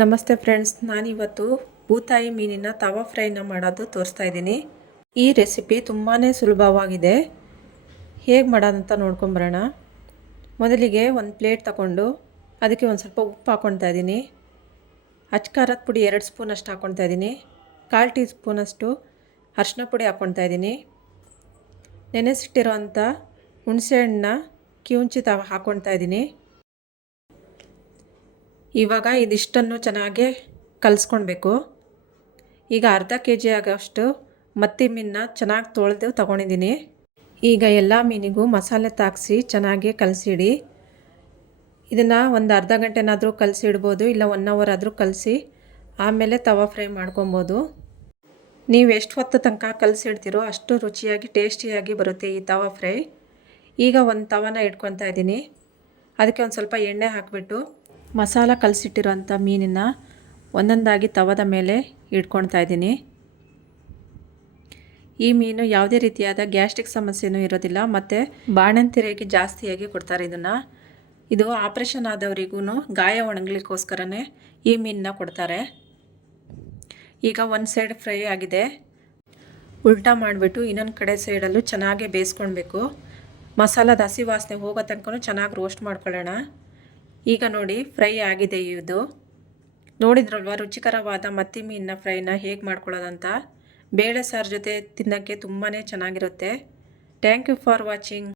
ನಮಸ್ತೆ ಫ್ರೆಂಡ್ಸ್, ನಾನಿವತ್ತು ಬೂತಾಯಿ ಮೀನಿನ ತವಾ ಫ್ರೈನ ಮಾಡೋದು ತೋರಿಸ್ತಾ ಇದ್ದೀನಿ. ಈ ರೆಸಿಪಿ ತುಂಬಾ ಸುಲಭವಾಗಿದೆ. ಹೇಗೆ ಮಾಡೋದಂತ ನೋಡ್ಕೊಂಬರೋಣ ಮೊದಲಿಗೆ ಒಂದು ಪ್ಲೇಟ್ ತಗೊಂಡು ಅದಕ್ಕೆ ಒಂದು ಸ್ವಲ್ಪ ಉಪ್ಪು ಹಾಕ್ಕೊಳ್ತಾ ಇದ್ದೀನಿ. ಅಚ್ಕಾರದ ಪುಡಿ ಎರಡು ಸ್ಪೂನ್ ಅಷ್ಟು ಹಾಕ್ಕೊಳ್ತಾ ಇದ್ದೀನಿ. ಕಾಲು ಟೀ ಸ್ಪೂನಷ್ಟು ಅರಿಶಿನ ಪುಡಿ ಹಾಕ್ಕೊಳ್ತಾ ಇದ್ದೀನಿ. ನೆನೆಸಿಟ್ಟಿರೋಂಥ ಹುಣಸೆಹಣ್ಣನ್ನ ಕಿವುಂಚಿ ತ ಹಾಕ್ಕೊಳ್ತಾ ಇದ್ದೀನಿ. ಇವಾಗ ಇದಿಷ್ಟನ್ನು ಚೆನ್ನಾಗಿ ಕಲಿಸ್ಕೊಳ್ಬೇಕು ಈಗ ಅರ್ಧ ಕೆ ಜಿ ಆಗೋಷ್ಟು ಮತ್ತಿ ಮೀನನ್ನ ಚೆನ್ನಾಗಿ ತೊಳೆದು ತಗೊಂಡಿದ್ದೀನಿ. ಈಗ ಎಲ್ಲ ಮೀನಿಗೂ ಮಸಾಲೆ ತಾಗಿಸಿ ಚೆನ್ನಾಗಿ ಕಲಸಿಡಿ. ಇದನ್ನು ಒಂದು ಅರ್ಧ ಗಂಟೆನಾದರೂ ಕಲಸಿಡ್ಬೋದು, ಇಲ್ಲ ಒನ್ ಅವರ್ ಆದರೂ ಕಲಸಿ ಆಮೇಲೆ ತವಾ ಫ್ರೈ ಮಾಡ್ಕೊಬೋದು. ನೀವು ಎಷ್ಟು ಹೊತ್ತು ತನಕ ಕಲಸಿಡ್ತೀರೋ ಅಷ್ಟು ರುಚಿಯಾಗಿ, ಟೇಸ್ಟಿಯಾಗಿ ಬರುತ್ತೆ ಈ ತವಾ ಫ್ರೈ. ಈಗ ಒಂದು ತವನ ಇಟ್ಕೊತಾ ಇದ್ದೀನಿ. ಅದಕ್ಕೆ ಒಂದು ಸ್ವಲ್ಪ ಎಣ್ಣೆ ಹಾಕಿಬಿಟ್ಟು ಮಸಾಲ ಕಲಸಿಟ್ಟಿರೋಂಥ ಮೀನನ್ನು ಒಂದೊಂದಾಗಿ ತವದ ಮೇಲೆ ಇಟ್ಕೊಳ್ತಾ ಇದ್ದೀನಿ. ಈ ಮೀನು ಯಾವುದೇ ರೀತಿಯಾದ ಗ್ಯಾಸ್ಟ್ರಿಕ್ ಸಮಸ್ಯೆನೂ ಇರೋದಿಲ್ಲ, ಮತ್ತು ಬಾಣಂತಿರೆಗೆ ಜಾಸ್ತಿಯಾಗಿ ಕೊಡ್ತಾರೆ ಇದನ್ನು. ಇದು ಆಪ್ರೇಷನ್ ಆದವರಿಗೂ ಗಾಯ ಒಣಗಲಿಕ್ಕೋಸ್ಕರನೇ ಈ ಮೀನನ್ನ ಕೊಡ್ತಾರೆ. ಈಗ ಒಂದು ಸೈಡ್ ಫ್ರೈ ಆಗಿದೆ. ಉಲ್ಟಾ ಮಾಡಿಬಿಟ್ಟು ಇನ್ನೊಂದು ಕಡೆ ಸೈಡಲ್ಲೂ ಚೆನ್ನಾಗೆ ಬೇಯಿಸ್ಕೊಳ್ಬೇಕು. ಮಸಾಲದ ಹಸಿ ವಾಸನೆ ಹೋಗೋ ತನಕ ಚೆನ್ನಾಗಿ ರೋಸ್ಟ್ ಮಾಡ್ಕೊಳ್ಳೋಣ. ಈಗ ನೋಡಿ ಫ್ರೈ ಆಗಿದೆ ಇದು. ನೋಡಿದ್ರಲ್ವ, ರುಚಿಕರವಾದ ಮತ್ತಿ ಮೀನಿನ ಫ್ರೈನ ಹೇಗೆ ಮಾಡ್ಕೊಳ್ಳೋದಂತ? ಬೇಳೆ ಸಾರು ಜೊತೆ ತಿನ್ನೋಕ್ಕೆ ತುಂಬಾ ಚೆನ್ನಾಗಿರುತ್ತೆ. Thank you for watching.